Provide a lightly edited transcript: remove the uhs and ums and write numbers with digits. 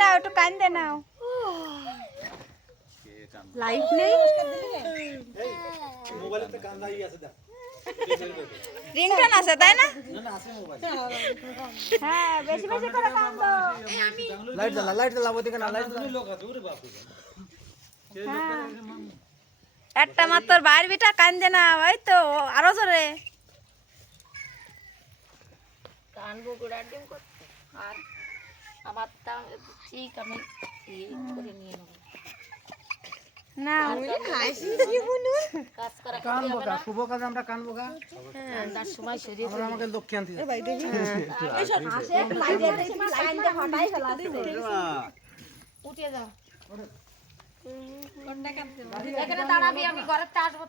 নাও একটু কান্দে নাও লাইট নেই মোবাইলে কান্দাই আছে দেখ রিংটোন আছে তাই না হ্যাঁ বেশি বেশি করে কান্দো লাইট জ্বালা ওদিকে না লাইট জ্বালা লোক আছে ওরে বাপ হ্যাঁ একটা মাত্র বাইর বিটা কান্দে না ওই তো আরো জোরে কানবো গোড়ার ডিম করতে আর আমার তা ঠিক আমি এই করে নিয়ে নেবো না কাজ করা কানবো কা শুভ কাজে আমরা কানবো কা ঠান্ডার সময় শরীর আমরা আমাকে লক্ষ্মী আনতে আসে লাইটে দেখি কান্দে হটাই ফেলাছে উঠে যাও এখানে দাঁড়াবি আমি ঘরের আসবো